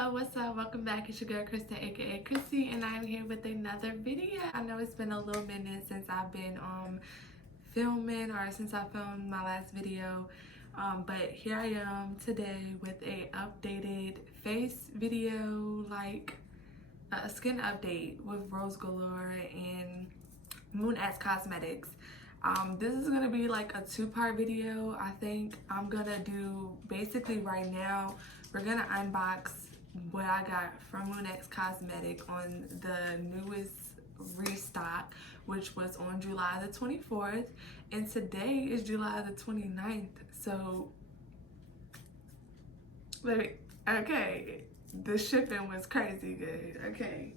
Hello, what's up? Welcome back. It's your girl Kristen, aka Krissy, and I'm here with another video. I know it's been a little minute since I've been filming, or since I filmed my last video, but here I am today with a updated face video, like a skin update with Galore and Moonxcosmetics. This is gonna be like a two-part video. I think I'm gonna do, basically right now we're gonna unbox what I got from Moonxcosmetics on the newest restock, which was on July the 24th, and today is July the 29th. So okay, the shipping was crazy good. Okay,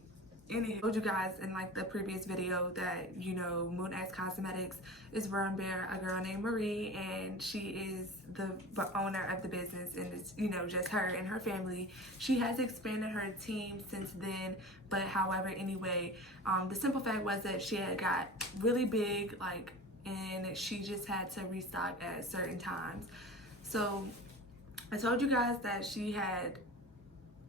I told you guys in like the previous video that, you know, Moonxcosmetics is run by a girl named Marie, and she is the owner of the business, and it's, you know, just her and her family. She has expanded her team since then, but however, anyway, the simple fact was that she had got really big, like, and she just had to restock at certain times. So I told you guys that she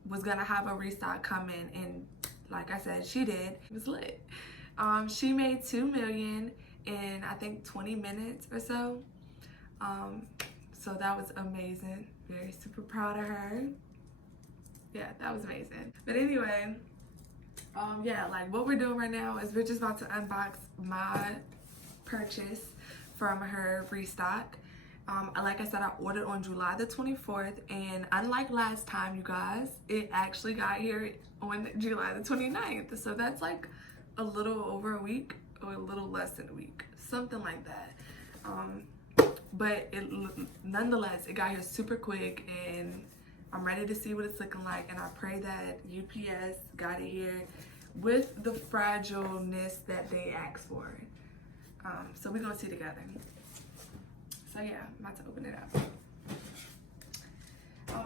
was gonna have a restock coming, and like I said, she did. It was lit. She made 2 million in, I think, 20 minutes or so. So that was amazing. Very super proud of her. Yeah, that was amazing. But anyway, yeah, like what we're doing right now is we're just about to unbox my purchase from her restock. Like I said, I ordered on July the 24th, and unlike last time, you guys, it actually got here on July the 29th. So that's like a little over a week, or a little less than a week, something like that. But nonetheless, it got here super quick, and I'm ready to see what it's looking like, and I pray that UPS got it here with the fragileness that they asked for. So we're gonna see together. So yeah, I'm about to open it up.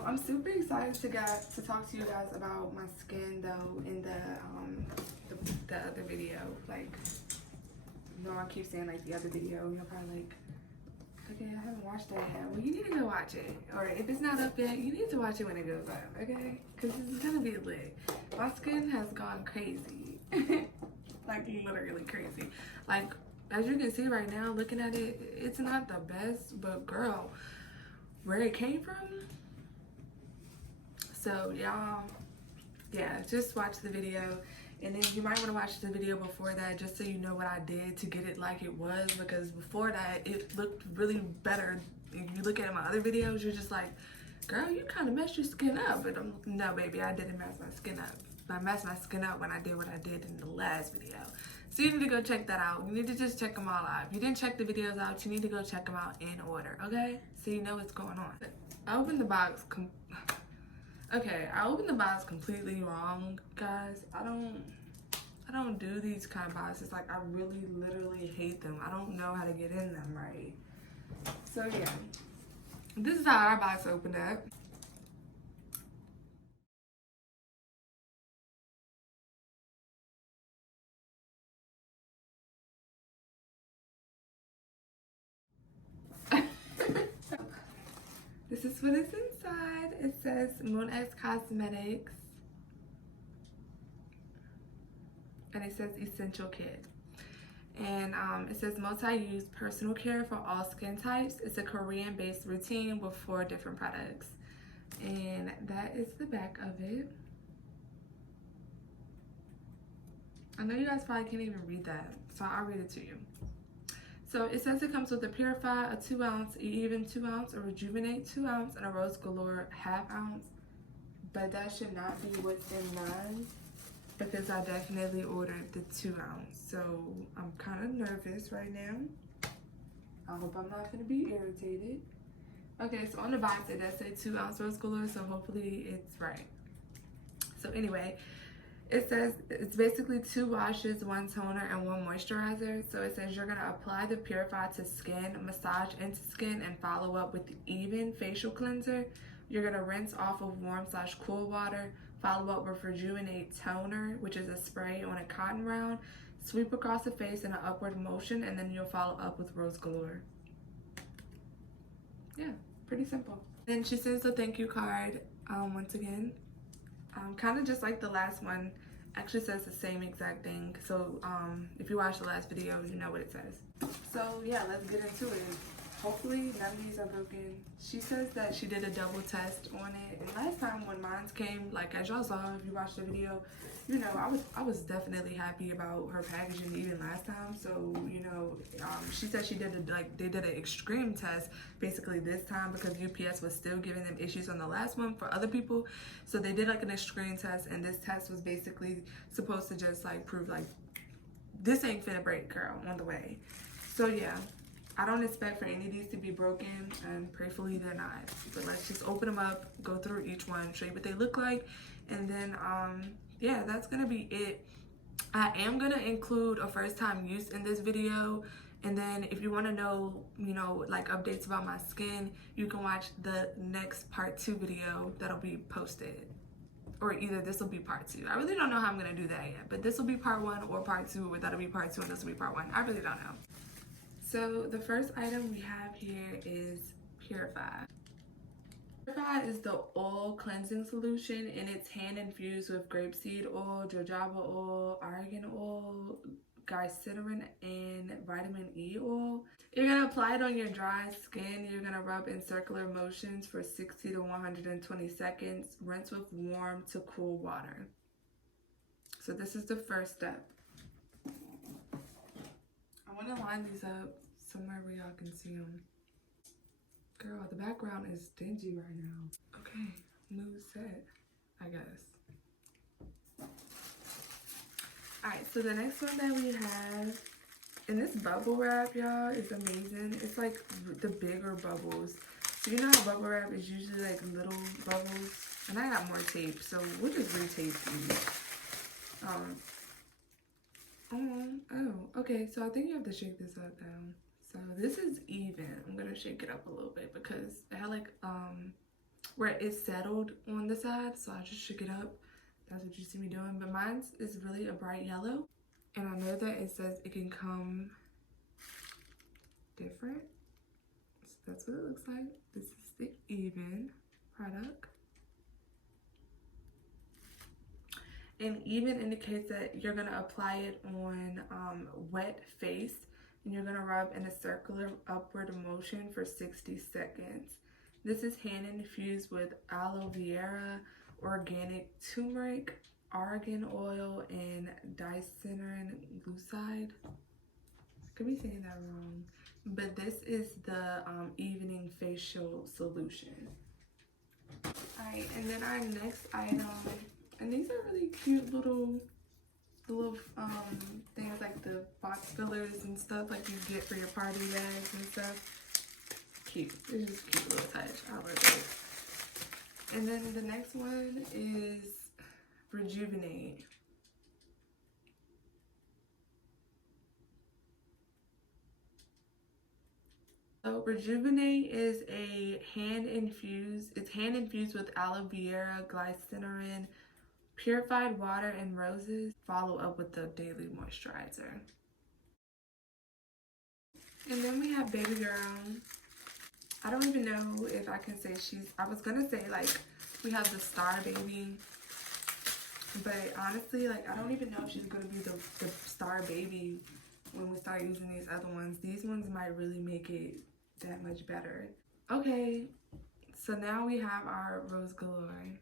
I'm super excited to talk to you guys about my skin though in the other video. Like, you know, I keep saying like the other video, you're probably like, okay, I haven't watched that yet. Well, you need to go watch it. Or if it's not up yet, you need to watch it when it goes up, okay? Because it's gonna be lit. My skin has gone crazy. Like literally crazy. Like, as you can see right now, looking at it, it's not the best, but girl, where it came from. So y'all, yeah, just watch the video, and then you might want to watch the video before that, just so you know what I did to get it like it was, because before that it looked really better. If you look at my other videos, you're just like, girl, you kind of messed your skin up. But no, baby, I didn't mess my skin up. I messed my skin up when I did what I did in the last video. So you need to go check that out. You need to just check them all out. If you didn't check the videos out, you need to go check them out in order, okay? So you know what's going on. I opened the box completely wrong, guys. I don't do these kind of boxes. Like, I really literally hate them. I don't know how to get in them right. So yeah, this is how our box opened up. This is what is inside. It says Moonxcosmetics, and it says Essential Kit. And it says multi-use personal care for all skin types. It's a Korean-based routine with 4 different products. And that is the back of it. I know you guys probably can't even read that, so I'll read it to you. So it says it comes with a Purify, a 2 ounce, even 2 ounce, a Rejuvenate 2 ounce, and a Rose Galore 1/2 ounce. But that should not be what's in mine, because I definitely ordered the 2 ounce. So I'm kind of nervous right now. I hope I'm not going to be irritated. Okay, so on the box it does say 2 ounce Rose Galore, so hopefully it's right. So anyway, it says it's basically 2 washes, 1 toner, and 1 moisturizer. So it says you're going to apply the Purify to skin, massage into skin, and follow up with the Even facial cleanser. You're going to rinse off of warm/cool water, follow up with Rejuvenate toner, which is a spray on a cotton round, sweep across the face in an upward motion, and then you'll follow up with Rose Galore. Yeah, pretty simple. Then she sends a thank you card once again. Kind of just like the last one. Actually says the same exact thing. So if you watched the last video, you know what it says. So yeah, let's get into it. Hopefully none of these are broken. She says that she did a double test on it. And last time when mine came, like as y'all saw if you watched the video, you know, I was definitely happy about her packaging even last time. So, you know, she said she did they did an extreme test basically this time because UPS was still giving them issues on the last one for other people. So they did like an extreme test, and this test was basically supposed to just like prove like this ain't finna break, girl, on the way. So yeah, I don't expect for any of these to be broken, and prayerfully they're not. But let's just open them up, go through each one, show you what they look like, and then yeah, that's gonna be it. I am gonna include a first time use in this video, and then if you want to know, you know, like updates about my skin, you can watch the next part 2 video that'll be posted. Or either this will be part 2. I really don't know how I'm gonna do that yet, but this will be part 1 or part 2, or that'll be part 2 and this will be part 1. I really don't know. So the first item we have here is Purify. Purify is the oil cleansing solution, and it's hand infused with grapeseed oil, jojoba oil, argan oil, glycerin, and vitamin E oil. You're gonna apply it on your dry skin. You're gonna rub in circular motions for 60 to 120 seconds. Rinse with warm to cool water. So this is the first step. I want to line these up somewhere where y'all can see them. Girl, the background is dingy right now. Okay, mood set, I guess. Alright, so the next one that we have, and this bubble wrap, y'all, is amazing. It's like the bigger bubbles. So you know how bubble wrap is usually like little bubbles? And I got more tape, so we'll just retape these. Oh, okay, so I think you have to shake this up now. So this is even. I'm gonna shake it up a little bit because it had like where it's settled on the side, so I just shook it up. That's what you see me doing. But mine is really a bright yellow, and I know that it says it can come different. So that's what it looks like. This is the even product. And even indicates that you're gonna apply it on wet face, and you're gonna rub in a circular upward motion for 60 seconds. This is hand infused with aloe vera, organic turmeric, argan oil, and glycerin glucide. I could be saying that wrong, but this is the evening facial solution. Alright, and then our next item, and these are really cute little things like the box fillers and stuff like you get for your party bags and stuff. Cute. It's just a cute little touch. I love it. And then the next one is Rejuvenate. So Rejuvenate is a it's hand infused with aloe vera, glycerin, purified water, and roses. Follow up with the daily moisturizer. And then we have Baby Girl. I don't even know if I can say I was gonna say like we have the Star Baby, but honestly, like I don't even know if she's gonna be the Star Baby when we start using these other ones. These ones might really make it that much better. Okay, so now we have our Rose Galore.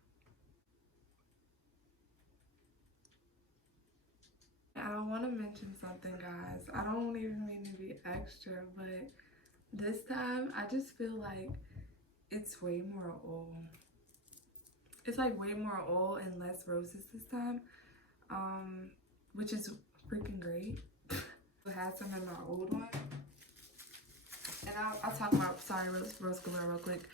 I want to mention something, guys. I don't even mean to be extra, but this time I just feel like it's way more oil. It's like way more oil and less roses this time, which is freaking great. I had some in my old one, and I'll talk about Rose Galore real quick,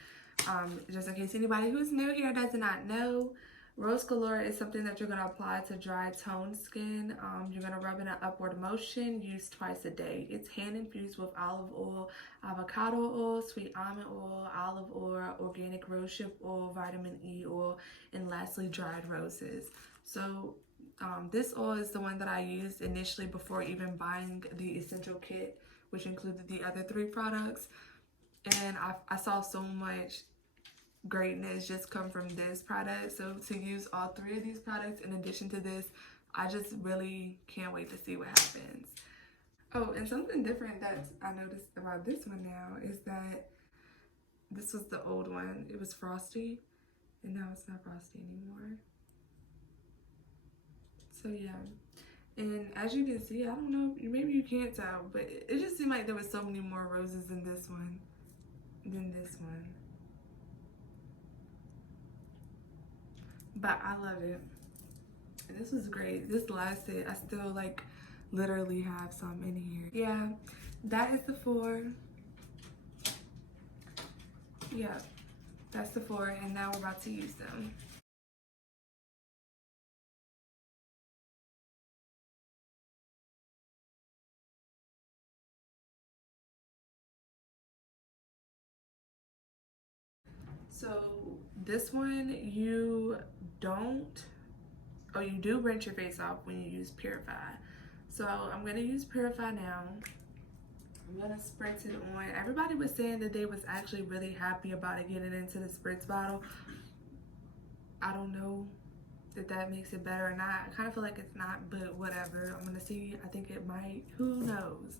just in case anybody who's new here does not know. Rose Galore is something that you're going to apply to dry toned skin. You're going to rub in an upward motion, use twice a day. It's hand infused with olive oil, avocado oil, sweet almond oil, olive oil, organic rosehip oil, vitamin E oil, and lastly dried roses. So this oil is the one that I used initially before even buying the essential kit, which included the other 3 products. And I saw so much greatness just come from this product. So to use all 3 of these products in addition to this, I just really can't wait to see what happens. Oh, and something different that I noticed about this one now is that this was the old one. It was frosty, and now it's not frosty anymore. So yeah. And as you can see, I don't know, maybe you can't tell, but it just seemed like there was so many more roses in this one than this one. But I love it. And this was great. This lasted. I still like literally have some in here. Yeah, that is the 4. Yeah, that's the 4, and now we're about to use them. So this one you don't, oh, you do rinse your face off when you use Purify. So I'm gonna use Purify now. I'm gonna spritz it on. Everybody was saying that they was actually really happy about it getting into the spritz bottle. I don't know if that makes it better or not. I kind of feel like it's not, but whatever. I'm gonna see. I think it might. Who knows?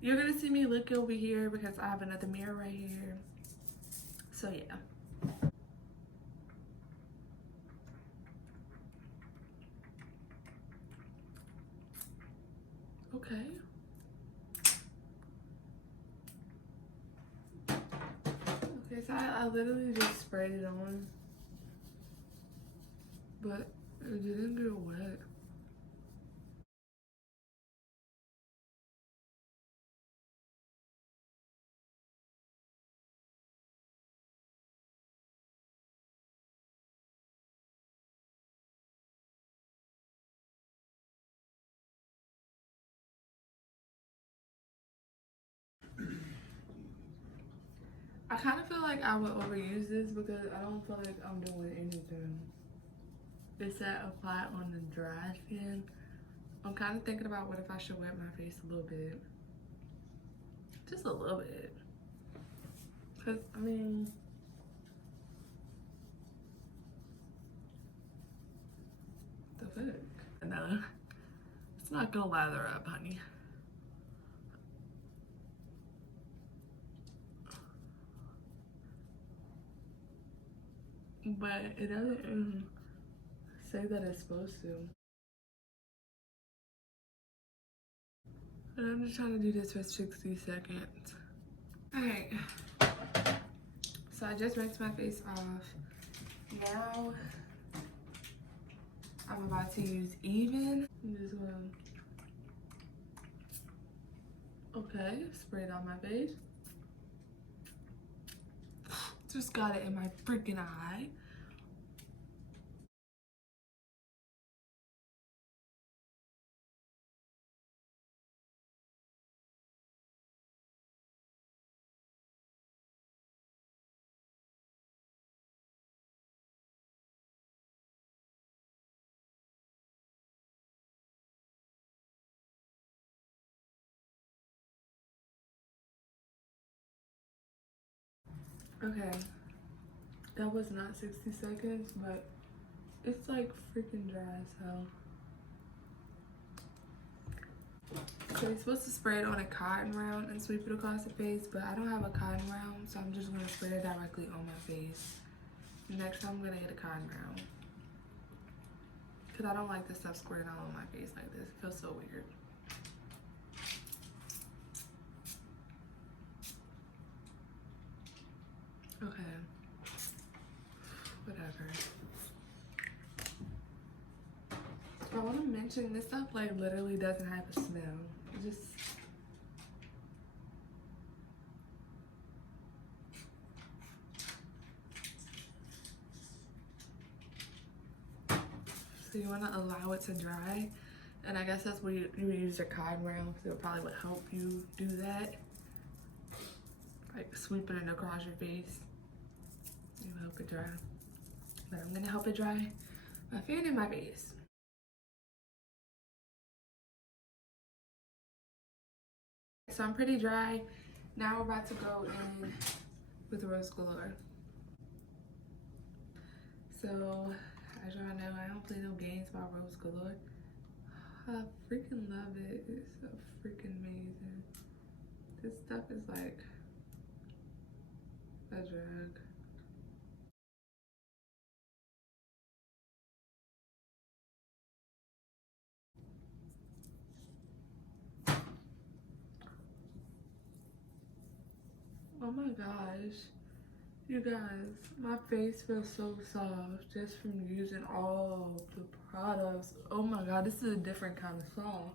You're gonna see me look over here because I have another mirror right here. So yeah. Okay. Okay, so I literally just sprayed it on, but it didn't get wet. I kind of feel like I would overuse this because I don't feel like I'm doing anything. It said apply on the dry skin. I'm kind of thinking about what if I should wet my face a little bit. Just a little bit. Because, I mean, the fuck? No, it's not gonna lather up, honey. But it doesn't say that it's supposed to. And I'm just trying to do this for 60 seconds. Alright. So I just rinsed my face off. Now I'm about to use Even. I'm just gonna, okay, spray it on my face. Just got it in my freaking eye. Okay, that was not 60 seconds, but it's like freaking dry as hell. So you're supposed to spray it on a cotton round and sweep it across the face, but I don't have a cotton round, so I'm just gonna spray it directly on my face. Next time I'm gonna get a cotton round. Cause I don't like this stuff squirting all on my face like this. It feels so weird. Okay. Whatever. I want to mention this stuff like literally doesn't have a smell. It just so you want to allow it to dry, and I guess that's where you use your cotton round because it probably would help you do that. Like sweeping it across your face, you help it dry. But I'm gonna help it dry my fan in my face. So I'm pretty dry. Now we're about to go in with Rose Galore. So, as y'all know, I don't play no games by Rose Galore. I freaking love it. It's so freaking amazing. This stuff is like a drug. Oh my gosh. You guys, my face feels so soft just from using all the products. Oh my god, this is a different kind of soft.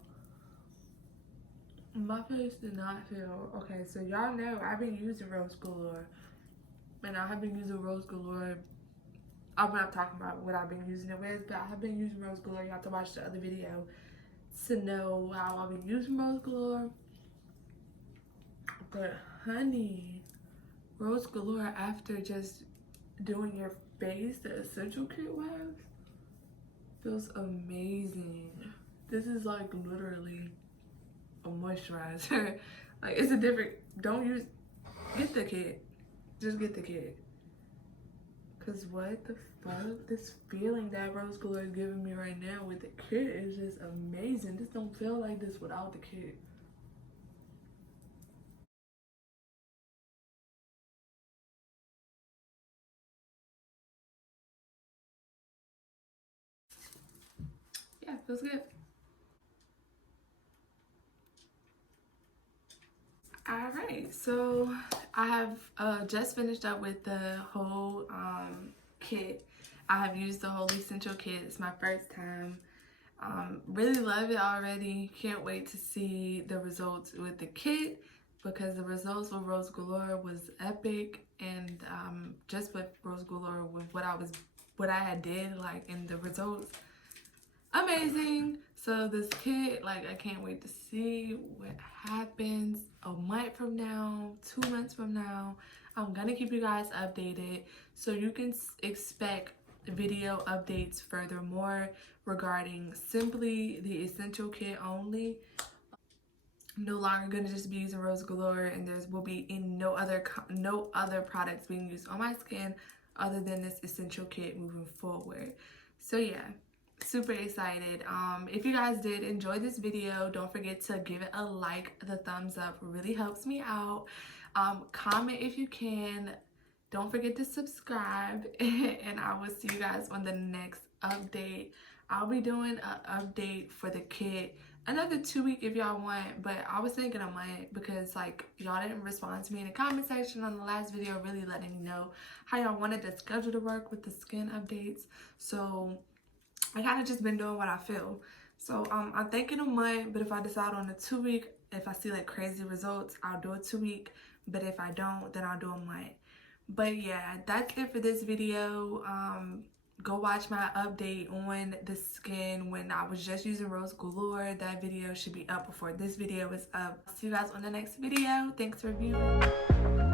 My face did not feel okay. So y'all know I've been using Rose Galore, and I have been using Rose Galore. I'm not talking about what I've been using it with, but I have been using Rose Galore. You have to watch the other video to know how I've been using Rose Galore. But honey, Rose Galore, after just doing your face, the essential kit wax feels amazing. This is like literally a moisturizer. Like, it's a different, get the kit. Just get the kit. Cause what the fuck? This feeling that Rose Galore is giving me right now with the kit is just amazing. This don't feel like this without the kit. Yeah, feels good. All right, so I have just finished up with the whole kit. I have used the whole essential kit. It's my first time. Really love it already. Can't wait to see the results with the kit, because the results with Rose Galore was epic, and just with Rose Galore, with what I had did, like, in the results, amazing. So this kit, like, I can't wait to see what happens a month from now, 2 months from now. I'm gonna keep you guys updated, so you can expect video updates furthermore regarding simply the essential kit only. I'm no longer gonna just be using Rose Galore, and there will be no other products being used on my skin other than this essential kit moving forward. So yeah, super excited. If you guys did enjoy this video, don't forget to give it a like. The thumbs up really helps me out. Comment if you can. Don't forget to subscribe, and I will see you guys on the next update. I'll be doing an update for the kit another 2 week if y'all want, but I was thinking a month because, like, y'all didn't respond to me in the comment section on the last video, really letting me know how y'all wanted the schedule to work with the skin updates. So I kind of just been doing what I feel. So I'm thinking a month, but if I decide on a 2 week, if I see like crazy results, I'll do a 2 week. But if I don't, then I'll do a month. But yeah, that's it for this video. Go watch my update on the skin when I was just using Rose Galore. That video should be up before this video is up. See you guys on the next video. Thanks for viewing.